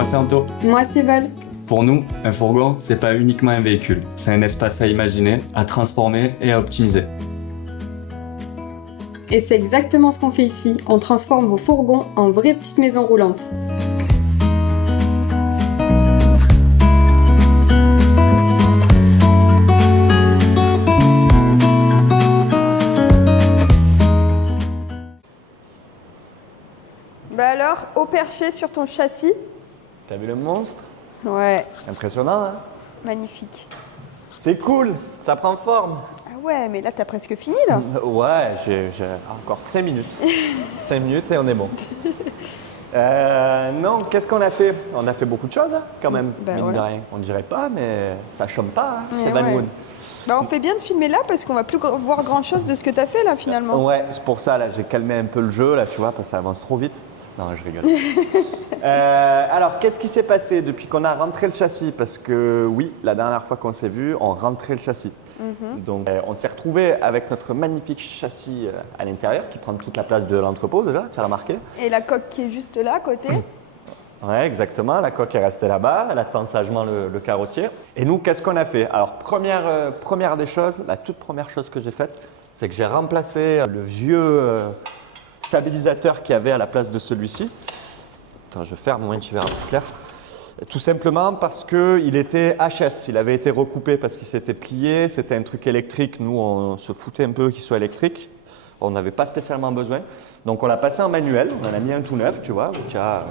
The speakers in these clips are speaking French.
Moi, c'est Anto. Moi, c'est Val. Pour nous, un fourgon, c'est pas uniquement un véhicule. C'est un espace à imaginer, à transformer et à optimiser. Et c'est exactement ce qu'on fait ici. On transforme vos fourgons en vraies petites maisons roulantes. Bah alors, au perché sur ton châssis. T'as vu le monstre? Ouais, Impressionnant, hein? magnifique. C'est cool, ça prend forme. Ah ouais, mais là, t'as presque fini, là. Ouais, j'ai encore 5 minutes. 5 minutes et on est bon. Non, qu'est-ce qu'on a fait? On a fait beaucoup de choses, hein, quand même, Bah mine ouais. de rien. On dirait pas, mais ça chôme pas, hein, Ouais, c'est Van ouais. Wood. Bah, on fait bien de filmer là parce qu'on va plus voir grand-chose de ce que t'as fait, là, finalement. Ouais, c'est pour ça, là, j'ai calmé un peu le jeu, là, tu vois, parce que ça avance trop vite. Non, je rigole. Alors, qu'est-ce qui s'est passé depuis qu'on a rentré le châssis? Parce que oui, la dernière fois qu'on s'est vu, on rentrait le châssis. Donc, on s'est retrouvé avec notre magnifique châssis à l'intérieur, qui prend toute la place de l'entrepôt déjà, tu as remarqué? Et la coque qui est juste là, à côté. Ouais, exactement. La coque est restée là-bas. Elle attend sagement le carrossier. Et nous, qu'est-ce qu'on a fait? Alors, première des choses, la toute première chose que j'ai faite, c'est que j'ai remplacé le vieux stabilisateur qu'il y avait à la place de celui-ci. Attends, je ferme, au moins tu verras plus clair. Tout simplement parce qu'il était HS, il avait été recoupé parce qu'il s'était plié, c'était un truc électrique, nous on se foutait un peu qu'il soit électrique, on n'avait pas spécialement besoin. Donc on l'a passé en manuel, on en a mis un tout neuf, tu vois, où tu as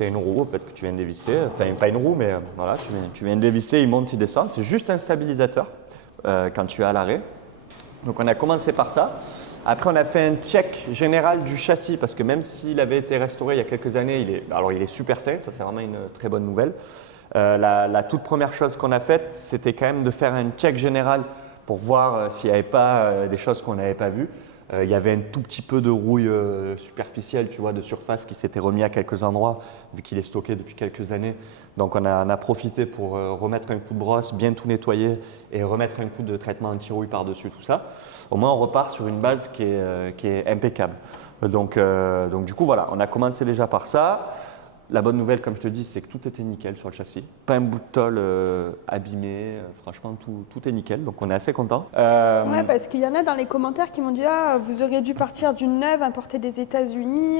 une roue en fait, que tu viens de dévisser, enfin pas une roue mais voilà, tu viens de dévisser, il monte, il descend, c'est juste un stabilisateur quand tu es à l'arrêt. Donc on a commencé par ça. Après, on a fait un check général du châssis parce que même s'il avait été restauré il y a quelques années, il est super sain, ça c'est vraiment une très bonne nouvelle. La toute première chose qu'on a faite, c'était quand même de faire un check général pour voir s'il n'y avait pas des choses qu'on n'avait pas vues. Il y avait un tout petit peu de rouille superficielle, tu vois, de surface qui s'était remis à quelques endroits vu qu'il est stocké depuis quelques années. Donc on a profité pour remettre un coup de brosse, bien tout nettoyer et remettre un coup de traitement anti-rouille par-dessus tout ça. Au moins on repart sur une base qui est impeccable. Donc du coup voilà, on a commencé déjà par ça. La bonne nouvelle, comme je te dis, c'est que tout était nickel sur le châssis. Pas un bout de tôle abîmé, franchement tout est nickel, donc on est assez content. Ouais, parce qu'il y en a dans les commentaires qui m'ont dit « Ah, vous auriez dû partir d'une neuve, importer des États-Unis,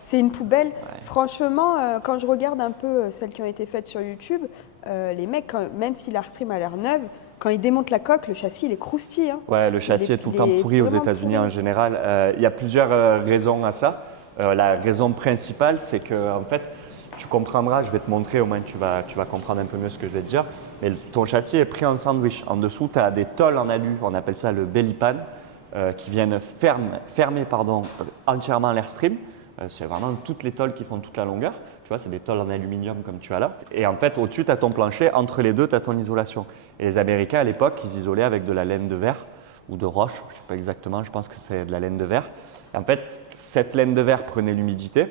c'est une poubelle. Franchement, quand je regarde un peu celles qui ont été faites sur YouTube, les mecs, même si l'Airstream a l'air neuve, quand ils démontent la coque, le châssis, il est croustillant. Ouais, le châssis est tout le temps pourri aux vraiment États-Unis pourri. en général. Il y a plusieurs raisons à ça. La raison principale, c'est que en fait, tu comprendras, je vais te montrer, au moins tu vas comprendre un peu mieux ce que je vais te dire. Mais ton châssis est pris en sandwich. En dessous, tu as des tôles en alu, on appelle ça le belly pan, qui viennent fermer entièrement l'Airstream. C'est vraiment toutes les tôles qui font toute la longueur. Tu vois, c'est des tôles en aluminium comme tu as là. Et en fait, au-dessus, tu as ton plancher. Entre les deux, tu as ton isolation. Et les Américains, à l'époque, ils isolaient avec de la laine de verre ou de roche. Je ne sais pas exactement, je pense que c'est de la laine de verre. Et en fait, cette laine de verre prenait l'humidité.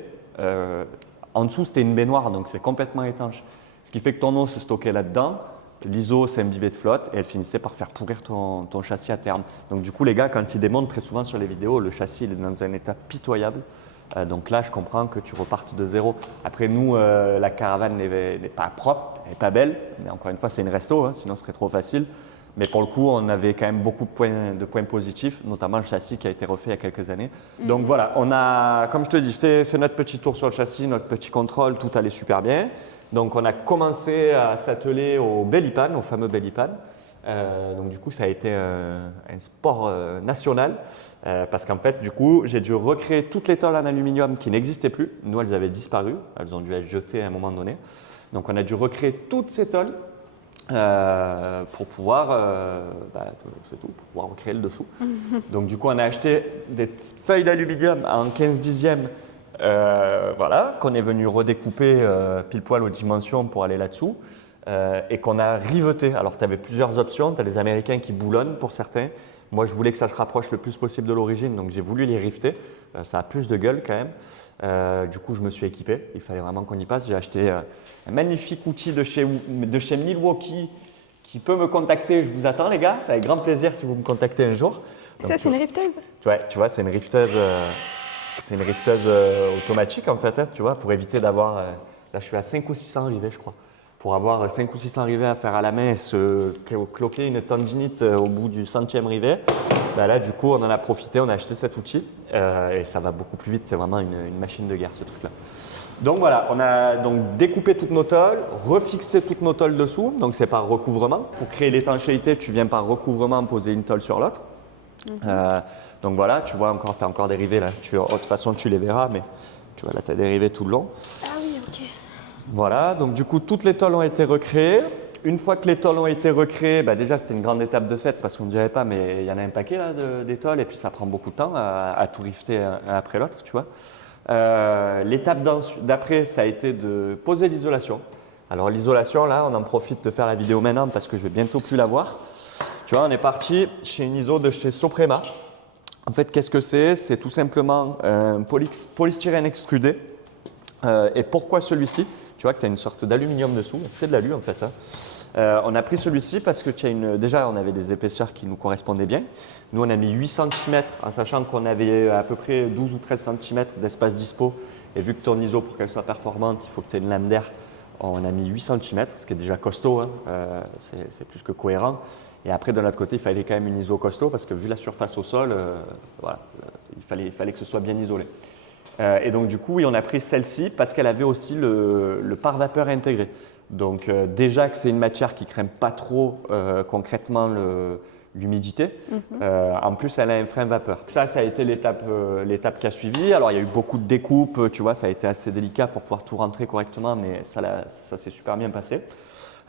En dessous, c'était une baignoire, donc c'est complètement étanche. Ce qui fait que ton eau se stockait là-dedans. L'iso s'imbibait de flotte et elle finissait par faire pourrir ton châssis à terme. Donc du coup, les gars, quand ils démontent très souvent sur les vidéos, le châssis il est dans un état pitoyable. Donc là, je comprends que tu repartes de zéro. Après, nous, la caravane n'est pas propre, elle n'est pas belle. Mais encore une fois, c'est une resto, hein, sinon ce serait trop facile. Mais pour le coup, on avait quand même beaucoup de points positifs, notamment le châssis qui a été refait il y a quelques années. Donc voilà, on a, comme je te dis, fait notre petit tour sur le châssis, notre petit contrôle, tout allait super bien. Donc on a commencé à s'atteler au belly pan, au fameux belly pan. Donc du coup, ça a été un sport national parce qu'en fait, du coup, j'ai dû recréer toutes les tôles en aluminium qui n'existaient plus. Nous, elles avaient disparu, elles ont dû être jetées à un moment donné. Donc on a dû recréer toutes ces tôles. Pour pouvoir, c'est tout, pour pouvoir recréer le dessous. Donc du coup, on a acheté des feuilles d'aluminium en 15/10, voilà, qu'on est venu redécouper pile poil aux dimensions pour aller là-dessous et qu'on a riveté. Alors tu avais plusieurs options, tu as les Américains qui boulonnent pour certains. Moi, je voulais que ça se rapproche le plus possible de l'origine, donc j'ai voulu les riveter. Ça a plus de gueule quand même. Du coup, je me suis équipé. Il fallait vraiment qu'on y passe. J'ai acheté un magnifique outil de chez Milwaukee qui peut me contacter. Je vous attends, les gars. C'est avec grand plaisir si vous me contactez un jour. Ça, c'est une rifteuse? Ouais, tu vois, c'est une rifteuse automatique en fait, hein, tu vois, pour éviter d'avoir Là, je suis à 5 ou 600 rivets, je crois. Pour avoir 5 ou 600 rivets à faire à la main et se cloquer une tendinite au bout du 100e rivet, bah là, du coup, on en a profité, on a acheté cet outil et ça va beaucoup plus vite. C'est vraiment une machine de guerre, ce truc-là. Donc voilà, on a donc découpé toutes nos tôles, refixé toutes nos tôles dessous, donc c'est par recouvrement. Pour créer l'étanchéité, tu viens par recouvrement poser une tôle sur l'autre. Donc voilà, tu vois, tu as encore des rivets là. De toute façon, tu les verras, mais tu vois, là, tu as des rivets tout le long. Ah oui, ok. Voilà, donc du coup, toutes les tôles ont été recréées. Une fois que les tôles ont été recréées, bah déjà, c'était une grande étape de fête parce qu'on ne dirait pas, mais il y en a un paquet là, des tôles et puis ça prend beaucoup de temps à tout rifter un après l'autre, tu vois. L'étape d'après, ça a été de poser l'isolation. Alors l'isolation, là, on en profite de faire la vidéo maintenant parce que je vais bientôt plus la voir. Tu vois, on est parti chez une ISO de chez Soprema. En fait, qu'est-ce que c'est? C'est tout simplement un polystyrène extrudé. Et pourquoi celui-ci? Tu vois que tu as une sorte d'aluminium dessous. C'est de l'alu en fait. On a pris celui-ci parce que déjà, on avait des épaisseurs qui nous correspondaient bien. Nous, on a mis 8 cm en sachant qu'on avait à peu près 12 ou 13 cm d'espace dispo. Et vu que ton ISO, pour qu'elle soit performante, il faut que tu aies une lame d'air. On a mis 8 cm, ce qui est déjà costaud. Hein. C'est plus que cohérent. Et après, de l'autre côté, il fallait quand même une ISO costaud parce que vu la surface au sol, voilà, il fallait que ce soit bien isolé. Et donc, du coup, oui, on a pris celle-ci parce qu'elle avait aussi le pare-vapeur intégré. Donc, déjà que c'est une matière qui ne crème pas trop concrètement l'humidité. En plus, elle a un frein vapeur. Ça a été l'étape qui a suivi. Alors, il y a eu beaucoup de découpes, tu vois, ça a été assez délicat pour pouvoir tout rentrer correctement, mais ça s'est super bien passé.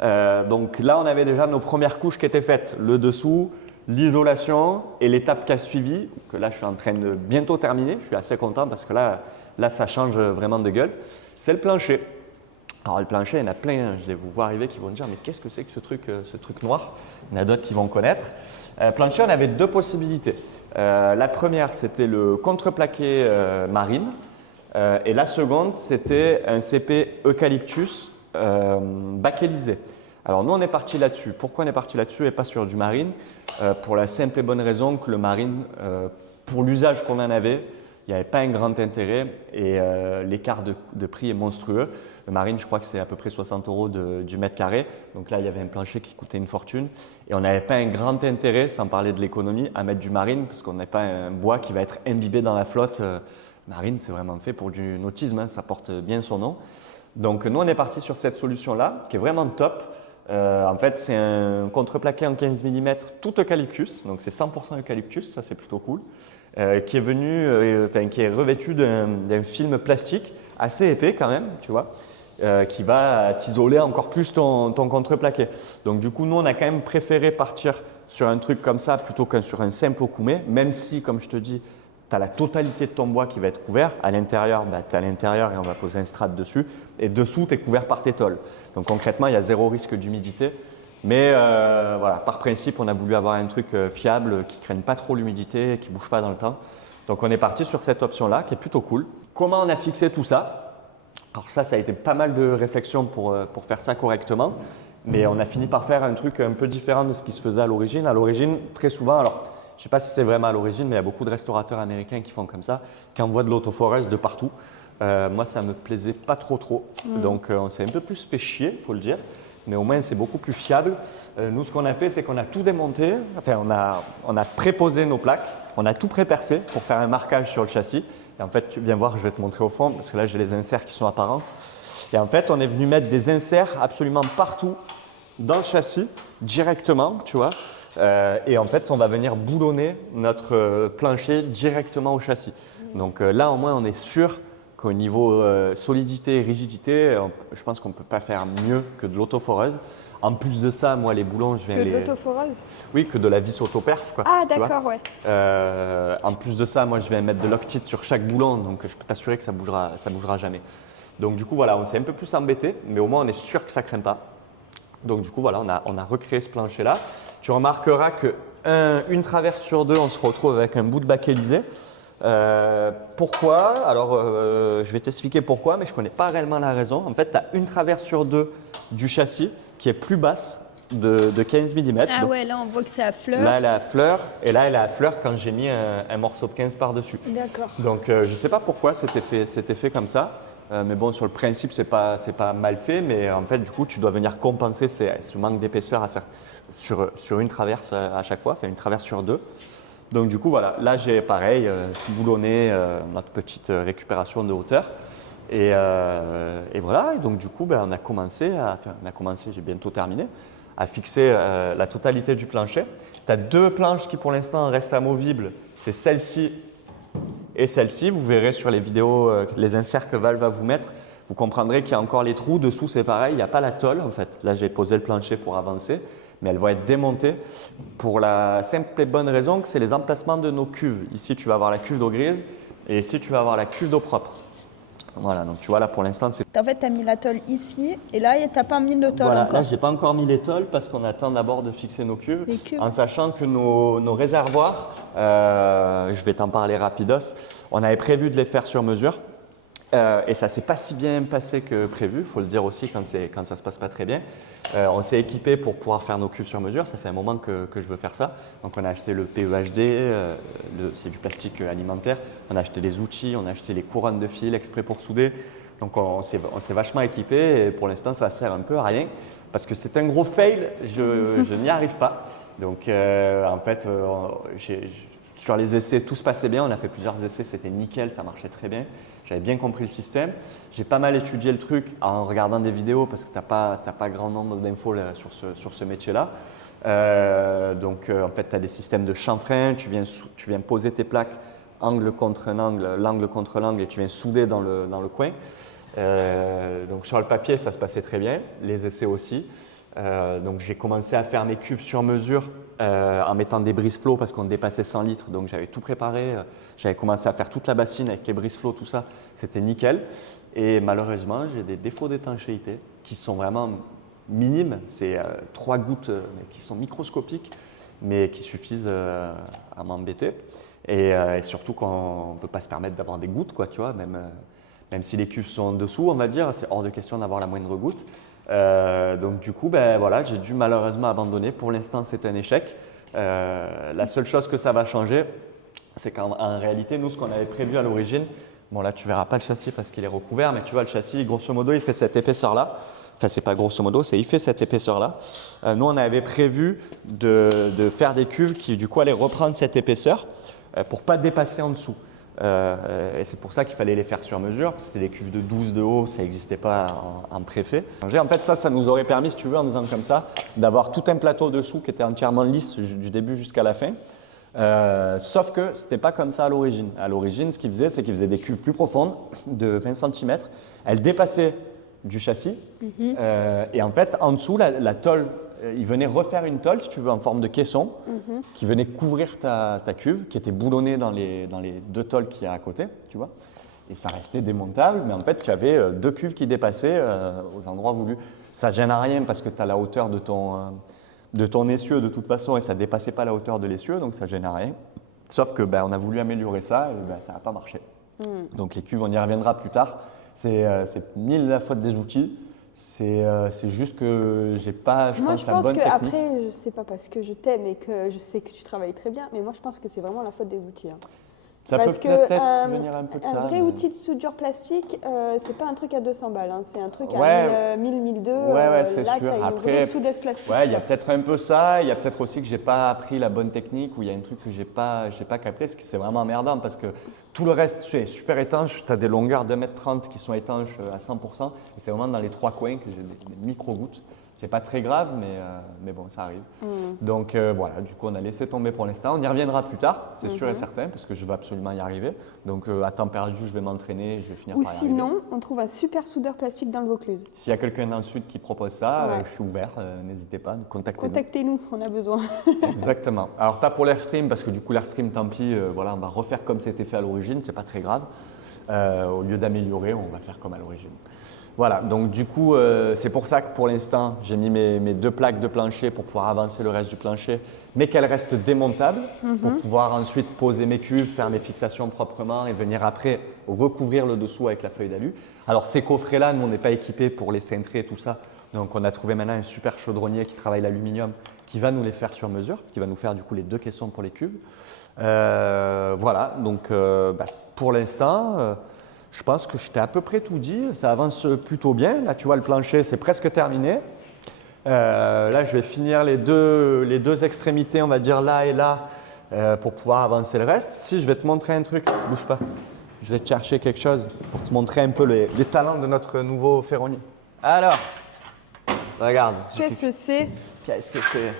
Donc là, on avait déjà nos premières couches qui étaient faites. Le dessous, l'isolation et l'étape qui a suivi, que là, je suis en train de bientôt terminer. Je suis assez content parce que là ça change vraiment de gueule. C'est le plancher. Alors le plancher, il y en a plein, je les vous vois arriver qui vont dire mais qu'est-ce que c'est que ce truc noir? Il y en a d'autres qui vont connaître. Plancher, on avait deux possibilités. La première, c'était le contreplaqué marine et la seconde, c'était un CP eucalyptus bakélysé. Alors nous, on est parti là-dessus. Pourquoi on est parti là-dessus et pas sur du marine? Pour la simple et bonne raison que le marine, pour l'usage qu'on en avait, il n'y avait pas un grand intérêt et l'écart de prix est monstrueux. Le marine, je crois que c'est à peu près 60 € du mètre carré. Donc là, il y avait un plancher qui coûtait une fortune. Et on n'avait pas un grand intérêt, sans parler de l'économie, à mettre du marine parce qu'on n'a pas un bois qui va être imbibé dans la flotte. Marine, c'est vraiment fait pour du nautisme, hein, ça porte bien son nom. Donc nous, on est parti sur cette solution-là qui est vraiment top. En fait, c'est un contreplaqué en 15 mm tout eucalyptus. Donc c'est 100% eucalyptus, ça c'est plutôt cool. Qui est revêtu d'un film plastique assez épais quand même, tu vois, qui va t'isoler encore plus ton contreplaqué. Donc du coup, nous, on a quand même préféré partir sur un truc comme ça plutôt que sur un simple okoumé, même si, comme je te dis, tu as la totalité de ton bois qui va être couvert. À l'intérieur, tu es à l'intérieur et on va poser un strate dessus. Et dessous, tu es couvert par tes tôles. Donc concrètement, il y a zéro risque d'humidité. Mais voilà, par principe, on a voulu avoir un truc fiable qui ne craigne pas trop l'humidité et qui ne bouge pas dans le temps. Donc on est parti sur cette option-là qui est plutôt cool. Comment on a fixé tout ça? Alors ça a été pas mal de réflexions pour faire ça correctement. Mais on a fini par faire un truc un peu différent de ce qui se faisait à l'origine. À l'origine, très souvent, alors je ne sais pas si c'est vraiment à l'origine, mais il y a beaucoup de restaurateurs américains qui font comme ça, qui envoient de l'autophoreuse de partout. Moi, ça ne me plaisait pas trop. Donc on s'est un peu plus fait chier, il faut le dire. Mais au moins c'est beaucoup plus fiable. Nous, ce qu'on a fait, c'est qu'on a tout démonté, enfin on a préposé nos plaques, on a tout pré-percé pour faire un marquage sur le châssis. Et en fait, tu viens voir, je vais te montrer au fond, parce que là j'ai les inserts qui sont apparents. Et en fait, on est venu mettre des inserts absolument partout dans le châssis, directement, tu vois. Et en fait, on va venir boulonner notre plancher directement au châssis. Donc là, au moins, on est sûr qu'au niveau solidité et rigidité, je pense qu'on ne peut pas faire mieux que de l'autophoreuse. En plus de ça, moi, les boulons, je viens Que de l'autophoreuse? Oui, que de la vis autoperf, quoi. Ah, d'accord, ouais. En plus de ça, moi, je viens mettre de l'octite sur chaque boulon, donc je peux t'assurer que ça bougera jamais. Donc du coup, voilà, on s'est un peu plus embêté, mais au moins, on est sûr que ça ne crème pas. Donc du coup, voilà, on a recréé ce plancher-là. Tu remarqueras qu'une traverse sur deux, on se retrouve avec un bout de bakélysé. Pourquoi? Alors, je vais t'expliquer pourquoi, mais je ne connais pas réellement la raison. En fait, tu as une traverse sur deux du châssis qui est plus basse de 15 mm. Ah donc, ouais, là on voit que c'est à fleur. là, elle est à fleur, et là, elle est à fleur quand j'ai mis un morceau de 15 par-dessus. D'accord. Donc, je ne sais pas pourquoi c'était fait comme ça. mais bon, sur le principe, c'est pas mal fait. Mais en fait, du coup, tu dois venir compenser ce manque d'épaisseur sur une traverse à chaque fois, enfin une traverse sur deux. Donc du coup, voilà, là j'ai pareil, tout boulonné, notre petite récupération de hauteur. Et voilà, et donc du coup, on a commencé, j'ai bientôt terminé, à fixer la totalité du plancher. Tu as deux planches qui pour l'instant restent amovibles, c'est celle-ci et celle-ci. Vous verrez sur les vidéos, les inserts que Val va vous mettre, vous comprendrez qu'il y a encore les trous. Dessous, c'est pareil, il n'y a pas la tôle en fait. Là, j'ai posé le plancher pour avancer, mais elles vont être démontées pour la simple et bonne raison que c'est les emplacements de nos cuves. Ici, tu vas avoir la cuve d'eau grise et ici, tu vas avoir la cuve d'eau propre. Voilà, donc tu vois là pour l'instant c'est… En fait, tu as mis la tôle ici et là, tu n'as pas mis de tôle Voilà, encore. là je n'ai pas encore mis les tôles parce qu'on attend d'abord de fixer nos cuves. Les cuves. En sachant que nos réservoirs, je vais t'en parler rapidos, on avait prévu de les faire sur mesure. Et ça ne s'est pas si bien passé que prévu, il faut le dire aussi quand ça ne se passe pas très bien. On s'est équipé pour pouvoir faire nos cuves sur mesure, ça fait un moment que je veux faire ça. Donc on a acheté le PEHD, c'est du plastique alimentaire, on a acheté des outils, on a acheté les couronnes de fil exprès pour souder. Donc on s'est vachement équipé et pour l'instant ça sert un peu à rien parce que c'est un gros fail, je n'y arrive pas. Donc en fait, sur les essais, tout se passait bien, on a fait plusieurs essais, c'était nickel, ça marchait très bien. J'avais bien compris le système. J'ai pas mal étudié le truc en regardant des vidéos parce que tu n'as pas grand nombre d'infos sur ce métier-là. Donc en fait, tu as des systèmes de chanfrein, tu viens poser tes plaques angle contre angle, l'angle contre l'angle et tu viens souder dans le coin. Donc sur le papier, ça se passait très bien, les essais aussi. Donc j'ai commencé à faire mes cuves sur mesure en mettant des brise-flots parce qu'on dépassait 100 litres, donc j'avais tout préparé. J'avais commencé à faire toute la bassine avec les brise-flots, tout ça, c'était nickel. Et malheureusement, j'ai des défauts d'étanchéité qui sont vraiment minimes. C'est 3 gouttes qui sont microscopiques, mais qui suffisent à m'embêter. Et surtout qu'on ne peut pas se permettre d'avoir des gouttes, quoi, tu vois, même si les cuves sont en dessous, on va dire, c'est hors de question d'avoir la moindre goutte. Donc du coup, voilà, j'ai dû malheureusement abandonner. Pour l'instant, c'est un échec. La seule chose que ça va changer, c'est qu'en réalité, nous, ce qu'on avait prévu à l'origine, bon là, tu verras pas le châssis parce qu'il est recouvert, mais tu vois, le châssis, grosso modo, il fait cette épaisseur-là. Enfin, c'est pas grosso modo, il fait cette épaisseur-là. Nous, on avait prévu de faire des cuves qui, du coup, allaient reprendre cette épaisseur pour pas dépasser en dessous. Et c'est pour ça qu'il fallait les faire sur mesure. C'était des cuves de 12 de haut, ça n'existait pas en préfet. En fait, ça nous aurait permis, si tu veux, en faisant comme ça, d'avoir tout un plateau dessous qui était entièrement lisse du début jusqu'à la fin. Sauf que ce n'était pas comme ça à l'origine. À l'origine, ce qu'ils faisaient, c'est qu'ils faisaient des cuves plus profondes, de 20 cm. Elles dépassaient du châssis. Et en fait, en dessous, la tôle, ils venaient refaire une tôle, si tu veux, en forme de caisson, qui venait couvrir ta cuve, qui était boulonnée dans les 2 tôles qu'il y a à côté, tu vois. Et ça restait démontable, mais en fait, tu avais 2 cuves qui dépassaient aux endroits voulus. Ça ne gêne à rien parce que tu as la hauteur de ton essieu de toute façon et ça ne dépassait pas la hauteur de l'essieu, donc ça ne gêne à rien. Sauf que on a voulu améliorer ça et ça n'a pas marché. Donc les cuves, on y reviendra plus tard. C'est mille la faute des outils. C'est juste que j'ai pas, je pense, la bonne technique. Moi, je pense qu'après, je sais pas parce que je t'aime et que je sais que tu travailles très bien, mais moi, je pense que c'est vraiment la faute des outils. Hein. Ça parce peut que peut-être venir un peu de ça. Un vrai outil de soudure plastique, c'est pas un truc à 200 balles, hein. C'est un truc à 1000, 1002. Ouais, c'est là, sûr. tu as une vraie soudeuse plastique. Ouais, il y a peut-être un peu ça. Il y a peut-être aussi que j'ai pas appris la bonne technique ou il y a un truc que j'ai pas capté, ce qui c'est vraiment emmerdant parce que tout le reste, c'est super étanche. Tu as des longueurs de 1,30 m qui sont étanches à 100%. Et c'est vraiment dans les 3 coins que j'ai des micro-gouttes. C'est pas très grave, mais bon, ça arrive. Donc voilà, du coup, on a laissé tomber pour l'instant. On y reviendra plus tard, c'est sûr et certain, parce que je vais absolument y arriver. Donc à temps perdu, je vais m'entraîner, je vais finir par y arriver. Ou sinon, on trouve un super soudeur plastique dans le Vaucluse. S'il y a quelqu'un dans le sud qui propose ça, je suis ouvert, n'hésitez pas, contactez-nous. Contactez-nous, on a besoin. Exactement. Alors pas pour l'Airstream, parce que du coup l'Airstream, tant pis, voilà, on va refaire comme c'était fait à l'origine, c'est pas très grave. Au lieu d'améliorer, on va faire comme à l'origine. Voilà, donc du coup, c'est pour ça que pour l'instant, j'ai mis mes 2 plaques de plancher pour pouvoir avancer le reste du plancher, mais qu'elles restent démontables pour pouvoir ensuite poser mes cuves, faire mes fixations proprement et venir après recouvrir le dessous avec la feuille d'alu. Alors ces coffrets-là, nous, on n'est pas équipés pour les cintrer et tout ça, donc on a trouvé maintenant un super chaudronnier qui travaille l'aluminium qui va nous les faire sur mesure, qui va nous faire du coup les 2 caissons pour les cuves. Voilà, donc pour l'instant… Je pense que je t'ai à peu près tout dit. Ça avance plutôt bien. Là, tu vois, le plancher, c'est presque terminé. Là, je vais finir les deux extrémités, on va dire là et là, pour pouvoir avancer le reste. Si, je vais te montrer un truc. Bouge pas. Je vais te chercher quelque chose pour te montrer un peu les talents de notre nouveau ferronnier. Alors, regarde. Qu'est-ce que c'est? Qu'est-ce que c'est?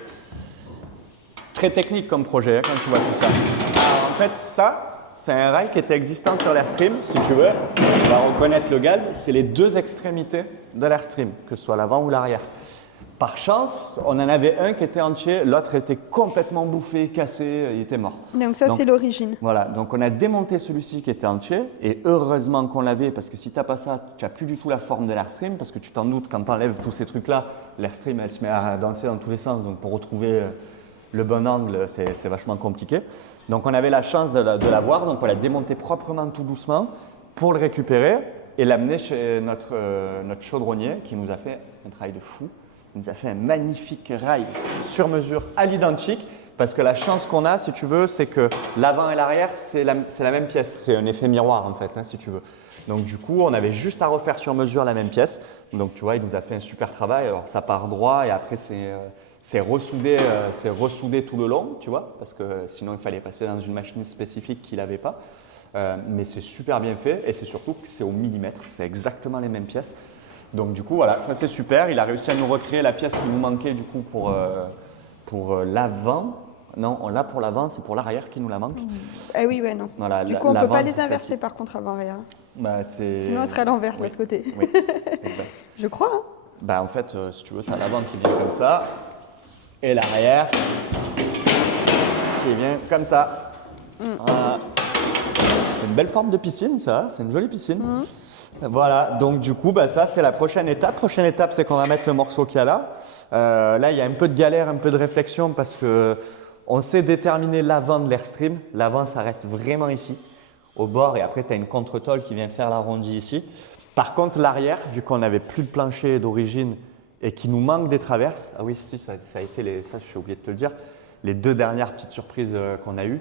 Très technique comme projet quand tu vois tout ça. Alors, en fait, ça, c'est un rail qui était existant sur l'Airstream. Si tu veux, tu vas reconnaître le galbe. C'est les deux extrémités de l'Airstream, que ce soit l'avant ou l'arrière. Par chance, on en avait un qui était entier, l'autre était complètement bouffé, cassé, il était mort. Donc ça, c'est l'origine. Voilà, donc on a démonté celui-ci qui était entier, et heureusement qu'on l'avait, parce que si tu n'as pas ça, tu n'as plus du tout la forme de l'Airstream, parce que tu t'en doutes, quand tu enlèves tous ces trucs-là, l'Airstream, elle se met à danser dans tous les sens, donc pour retrouver le bon angle, c'est vachement compliqué. Donc on avait la chance de l'avoir, donc on l'a démonté proprement tout doucement pour le récupérer et l'amener chez notre chaudronnier qui nous a fait un travail de fou. Il nous a fait un magnifique rail sur mesure à l'identique parce que la chance qu'on a, si tu veux, c'est que l'avant et l'arrière, c'est la même pièce. C'est un effet miroir en fait, hein, si tu veux. Donc du coup, on avait juste à refaire sur mesure la même pièce. Donc tu vois, il nous a fait un super travail. Alors ça part droit et après c'est ressoudé tout le long, tu vois, parce que sinon il fallait passer dans une machine spécifique qu'il n'avait pas. Mais c'est super bien fait et c'est surtout que c'est au millimètre, c'est exactement les mêmes pièces. Donc du coup, voilà, ça c'est super. Il a réussi à nous recréer la pièce qui nous manquait du coup pour l'avant. Non, là pour l'avant, c'est pour l'arrière qui nous la manque. Eh oui, ouais, non. Voilà, du coup, on ne peut l'avant, pas les c'est inverser celle-ci. par contre avant-arrière. Bah, Sinon, elle serait à l'envers de l'autre côté. Oui, exact. Je crois, hein. Bah, en fait, si tu veux, tu as l'avant qui vient comme ça et l'arrière qui vient comme ça. Voilà. C'est une belle forme de piscine, ça. C'est une jolie piscine. Voilà, donc du coup, bah, ça c'est la prochaine étape. Prochaine étape, c'est qu'on va mettre le morceau qu'il y a là. Là, il y a un peu de galère, un peu de réflexion parce qu'on sait déterminer l'avant de l'Airstream. L'avant s'arrête vraiment ici, au bord, et après tu as une contre-tôle qui vient faire l'arrondi ici. Par contre, l'arrière, vu qu'on n'avait plus de plancher d'origine et qu'il nous manque des traverses, ah oui, si, ça a été ça, j'ai oublié de te le dire, les deux dernières petites surprises qu'on a eues.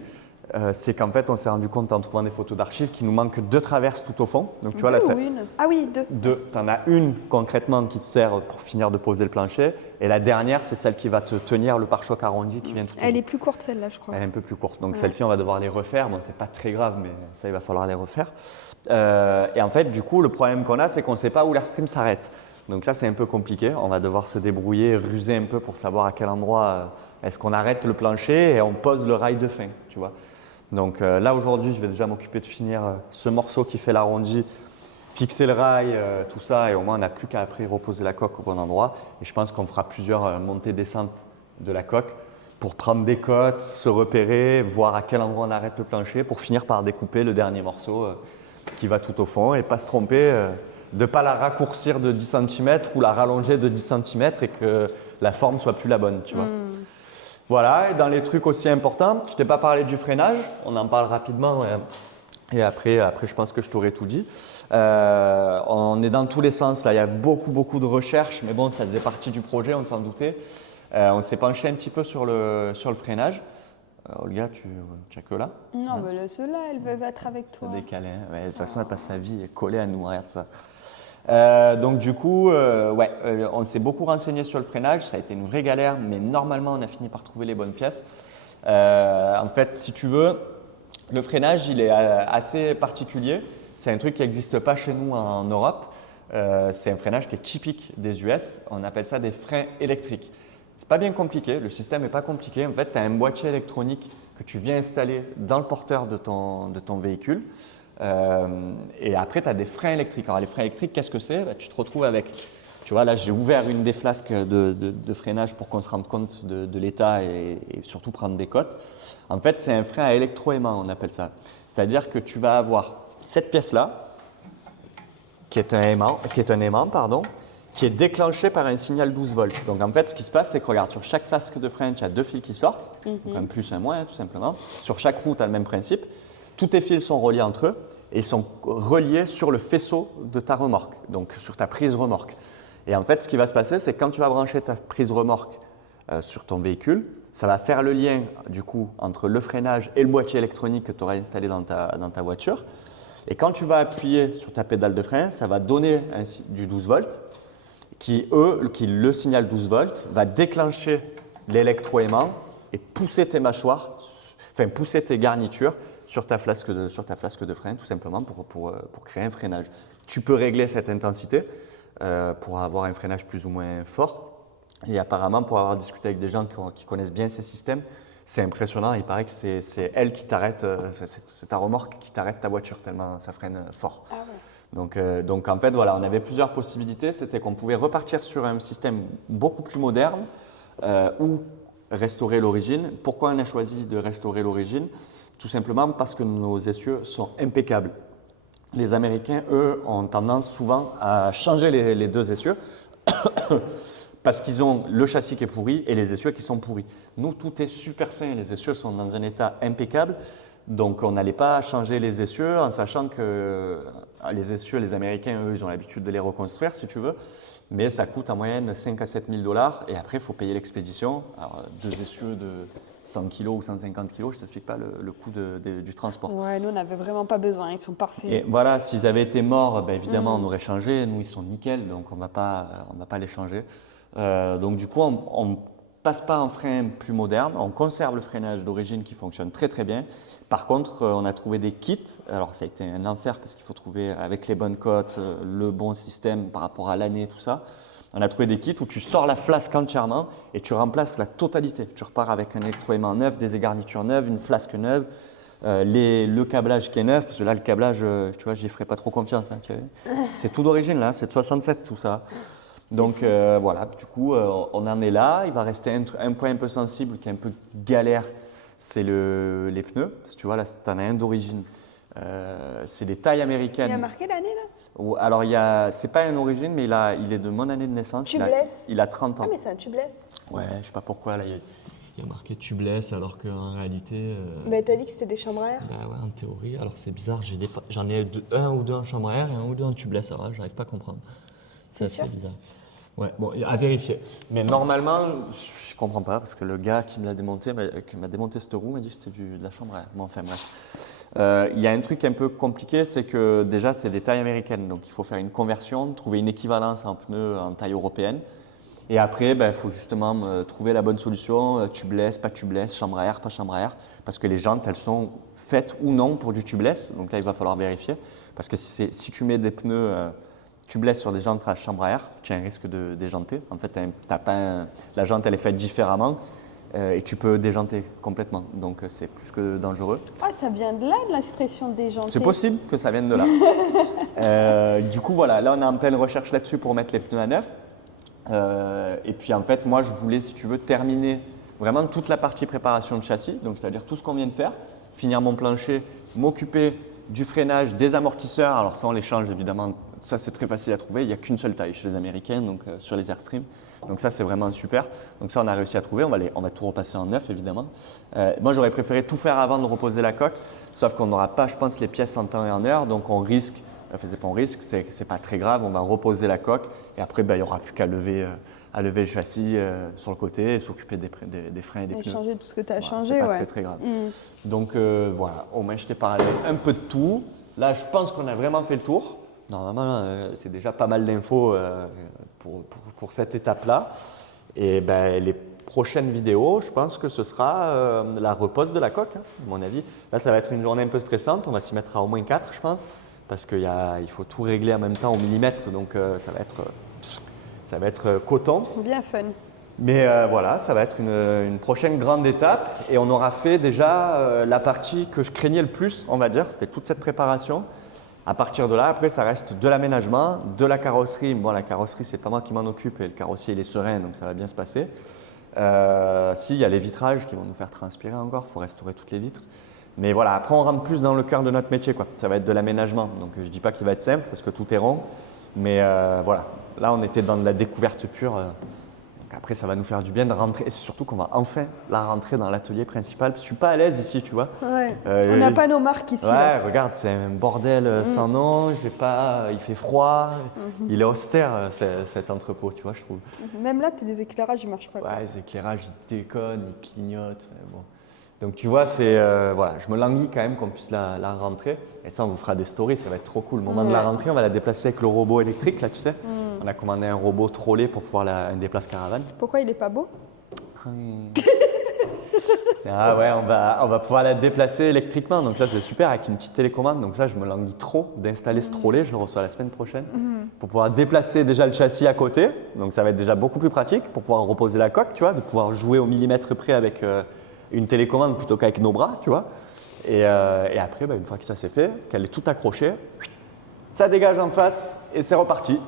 C'est qu'en fait, on s'est rendu compte en trouvant des photos d'archives qu'il nous manque deux traverses tout au fond. Donc, tu vois, là, Deux ou une? Ah oui, deux. deux. Tu en as une concrètement qui te sert pour finir de poser le plancher. Et la dernière, c'est celle qui va te tenir le pare-choc arrondi qui vient tout au Elle bout. est plus courte celle-là, je crois. Elle est un peu plus courte. Donc Ouais. celle-ci, on va devoir les refaire. Bon, c'est pas très grave, mais ça, il va falloir les refaire. Et en fait, du coup, le problème qu'on a, c'est qu'on ne sait pas où l'Airstream s'arrête. Donc ça, c'est un peu compliqué. On va devoir se débrouiller, ruser un peu pour savoir à quel endroit est-ce qu'on arrête le plancher et on pose le rail de fin, tu vois. Donc là, aujourd'hui, je vais déjà m'occuper de finir ce morceau qui fait l'arrondi, fixer le rail, tout ça, et au moins, on n'a plus qu'à après reposer la coque au bon endroit. Et je pense qu'on fera plusieurs montées-descentes de la coque pour prendre des côtes, se repérer, voir à quel endroit on arrête le plancher pour finir par découper le dernier morceau qui va tout au fond et pas se tromper, de ne pas la raccourcir de 10 cm ou la rallonger de 10 cm et que la forme soit plus la bonne, tu vois. Voilà, et dans les trucs aussi importants, je ne t'ai pas parlé du freinage, on en parle rapidement et après je pense que je t'aurai tout dit. On est dans tous les sens, là, il y a beaucoup de recherches, mais bon, ça faisait partie du projet, on s'en doutait. On s'est penché un petit peu sur le freinage. Olga, tu as que là? Non, mais laisse-la, elle veut être avec toi. C'est décalé, hein. Ouais, de toute façon, elle passe sa vie collée à nous, regarde ça. Donc du coup, on s'est beaucoup renseigné sur le freinage, ça a été une vraie galère, mais normalement on a fini par trouver les bonnes pièces. En fait, si tu veux, le freinage il est assez particulier, c'est un truc qui n'existe pas chez nous en Europe, c'est un freinage qui est typique des US, on appelle ça des freins électriques. C'est pas bien compliqué, le système n'est pas compliqué, en fait tu as un boîtier électronique que tu viens installer dans le porteur de ton véhicule. Et après, tu as des freins électriques. Alors, les freins électriques, qu'est-ce que c'est? Tu te retrouves avec, tu vois, là, j'ai ouvert une des flasques de freinage pour qu'on se rende compte de l'état et surtout prendre des cotes. En fait, c'est un frein à électroaimant, on appelle ça. C'est-à-dire que tu vas avoir cette pièce-là, qui est un aimant, qui est déclenché par un signal 12 volts. Donc, en fait, ce qui se passe, c'est que, regarde, sur chaque flasque de frein, tu as deux fils qui sortent, donc un plus, un moins, hein, tout simplement. Sur chaque roue, tu as le même principe. Tous tes fils sont reliés entre eux et ils sont reliés sur le faisceau de ta remorque, donc sur ta prise remorque. Et en fait, ce qui va se passer, c'est que quand tu vas brancher ta prise remorque sur ton véhicule, ça va faire le lien du coup entre le freinage et le boîtier électronique que tu auras installé dans ta voiture. Et quand tu vas appuyer sur ta pédale de frein, ça va donner du 12 volts qui le signal 12 volts va déclencher l'électroaimant et pousser tes mâchoires, enfin pousser tes garnitures sur ta flasque de frein tout simplement pour créer un freinage. Tu peux régler cette intensité pour avoir un freinage plus ou moins fort. Et apparemment, pour avoir discuté avec des gens qui connaissent bien ces systèmes, c'est impressionnant. Il paraît que c'est elle qui t'arrête, c'est ta remorque qui t'arrête ta voiture tellement ça freine fort. Ah ouais. Donc en fait, voilà, on avait plusieurs possibilités. C'était qu'on pouvait repartir sur un système beaucoup plus moderne ou restaurer l'origine. Pourquoi on a choisi de restaurer l'origine? Tout simplement parce que nos essieux sont impeccables. Les Américains, eux, ont tendance souvent à changer les deux essieux parce qu'ils ont le châssis qui est pourri et les essieux qui sont pourris. Nous, tout est super sain, les essieux sont dans un état impeccable, donc on n'allait pas changer les essieux en sachant que les essieux, les Américains, eux, ils ont l'habitude de les reconstruire, si tu veux, mais ça coûte en moyenne 5 à 7 000 $ et après, il faut payer l'expédition. Alors, 2 essieux de 100 kg ou 150 kg, je ne t'explique pas le coût du transport. Ouais, nous, on n'avait vraiment pas besoin, ils sont parfaits. Et voilà, s'ils avaient été morts, ben évidemment, on aurait changé. Nous, ils sont nickel, donc on ne va pas les changer. Donc du coup, on ne passe pas un frein plus moderne, on conserve le freinage d'origine qui fonctionne très très bien. Par contre, on a trouvé des kits, alors ça a été un enfer parce qu'il faut trouver avec les bonnes cotes, le bon système par rapport à l'année, tout ça. On a trouvé des kits où tu sors la flasque entièrement et tu remplaces la totalité. Tu repars avec un électroaimant neuf, des égarnitures neuves, une flasque neuve, le câblage qui est neuf, parce que là, le câblage, tu vois, j'y ferai pas trop confiance. Hein, c'est tout d'origine, là, c'est de 67 tout ça. Donc voilà, du coup, on en est là. Il va rester un point un peu sensible qui est un peu galère, c'est les pneus. Parce que tu vois, là, tu en as un d'origine. C'est des tailles américaines. Il y a marqué l'année là? Alors, c'est pas une origine, mais il est de mon année de naissance. Tubeless. Il a 30 ans. Ah, mais c'est un tubeless. Ouais, je sais pas pourquoi, là, il y a marqué tubeless, alors qu'en réalité. Mais t'as dit que c'était des chambres à air? Bah ouais, en théorie. Alors, c'est bizarre, j'en ai un ou deux en chambre à air et un ou deux en tubeless. Alors, j'arrive pas à comprendre. C'est assez sûr? bizarre. Ouais, bon, à vérifier. Mais normalement, je comprends pas parce que le gars qui me l'a démonté, qui m'a démonté cette roue, m'a dit que c'était de la chambre à air. Bon, enfin bref. Il y a un truc un peu compliqué, c'est que déjà, c'est des tailles américaines. Donc, il faut faire une conversion, trouver une équivalence en pneus en taille européenne. Et après, il faut justement trouver la bonne solution, tubeless, pas tubeless, chambre à air, pas chambre à air. Parce que les jantes, elles sont faites ou non pour du tubeless. Donc là, il va falloir vérifier. Parce que si tu mets des pneus tubeless sur des jantes à chambre à air, tu as un risque de déjanter. En fait, la jante, elle est faite différemment. Et tu peux déjanter complètement, donc c'est plus que dangereux. Ah, ça vient de là, de l'expression déjanter. C'est possible que ça vienne de là. Du coup, voilà, là on est en pleine recherche là-dessus pour mettre les pneus à neuf. Et puis en fait, moi je voulais, si tu veux, terminer vraiment toute la partie préparation de châssis, donc c'est-à-dire tout ce qu'on vient de faire, finir mon plancher, m'occuper du freinage, des amortisseurs. Alors ça, on les change évidemment. Ça, c'est très facile à trouver. Il n'y a qu'une seule taille chez les Américains, donc sur les Airstream. Donc ça, c'est vraiment super. Donc ça, on a réussi à trouver. On va tout repasser en neuf, évidemment. Moi, j'aurais préféré tout faire avant de reposer la coque, sauf qu'on n'aura pas, je pense, les pièces en temps et en heure. Donc on risque, c'est pas un risque, c'est pas très grave. On va reposer la coque et après, il n'y aura plus qu'à lever le châssis sur le côté et s'occuper des freins et des pneus. Changer tout ce que tu as changé, c'est pas ouais. très, très grave. Donc voilà, au moins, je t'ai parlé un peu de tout. Là, je pense qu'on a vraiment fait le tour. Normalement, c'est déjà pas mal d'infos pour cette étape-là. Et les prochaines vidéos, je pense que ce sera la repose de la coque, hein, à mon avis. Là, ça va être une journée un peu stressante. On va s'y mettre à au moins 4, je pense, parce qu'il faut tout régler en même temps au millimètre. Donc, ça va être coton. Bien fun. Mais voilà, ça va être une prochaine grande étape. Et on aura fait déjà la partie que je craignais le plus, on va dire. C'était toute cette préparation. À partir de là, après, ça reste de l'aménagement, de la carrosserie. Bon, la carrosserie, c'est pas moi qui m'en occupe et le carrossier, il est serein, donc ça va bien se passer. Il y a les vitrages qui vont nous faire transpirer encore, il faut restaurer toutes les vitres. Mais voilà, après, on rentre plus dans le cœur de notre métier, quoi. Ça va être de l'aménagement. Donc, je ne dis pas qu'il va être simple parce que tout est rond. Mais voilà, là, on était dans de la découverte pure. Donc après, ça va nous faire du bien de rentrer. Et c'est surtout qu'on va enfin la rentrer dans l'atelier principal. Je ne suis pas à l'aise ici, tu vois. Ouais. On n'a pas nos marques ici. Ouais, là. regarde, c'est un bordel sans nom. Il fait froid. Il est austère, cet entrepôt, tu vois, je trouve. Même là, les éclairages, ils marchent pas. Ouais, les éclairages, ils déconnent, ils clignotent. Enfin, bon. Donc tu vois, voilà, je me languis quand même qu'on puisse la rentrer. Et ça, on vous fera des stories, ça va être trop cool. Le moment de la rentrée, on va la déplacer avec le robot électrique, là, tu sais. On a commandé un robot trolley pour pouvoir un déplace caravane. Pourquoi il est pas beau? Ah ouais, on va pouvoir la déplacer électriquement. Donc ça, c'est super avec une petite télécommande. Donc ça, je me languis trop d'installer ce trolley. Je le reçois la semaine prochaine pour pouvoir déplacer déjà le châssis à côté. Donc ça va être déjà beaucoup plus pratique pour pouvoir reposer la coque, tu vois, de pouvoir jouer au millimètre près avec une télécommande plutôt qu'avec nos bras, tu vois. Et après, une fois que ça c'est fait, qu'elle est tout accrochée, ça dégage en face et c'est reparti.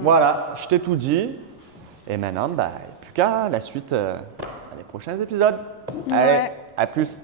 Voilà, je t'ai tout dit. Et maintenant, il n'y a plus qu'à la suite. Les prochains épisodes. Allez, à plus.